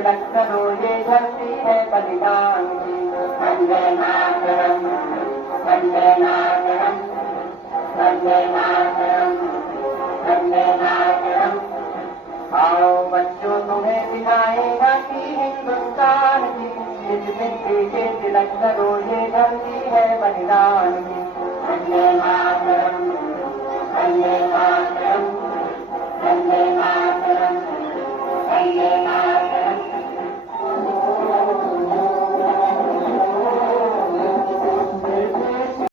तिलक करो ये धरती है बलिदान की। वंदे मातरम, वंदे मातरम, वंदे मातरम, वंदे मातरम। आओ बच्चों तुम्हें सिखाएगा कि हिंदुस्तान की इस मिट्टी के तिलक करो ये धरती है बलिदान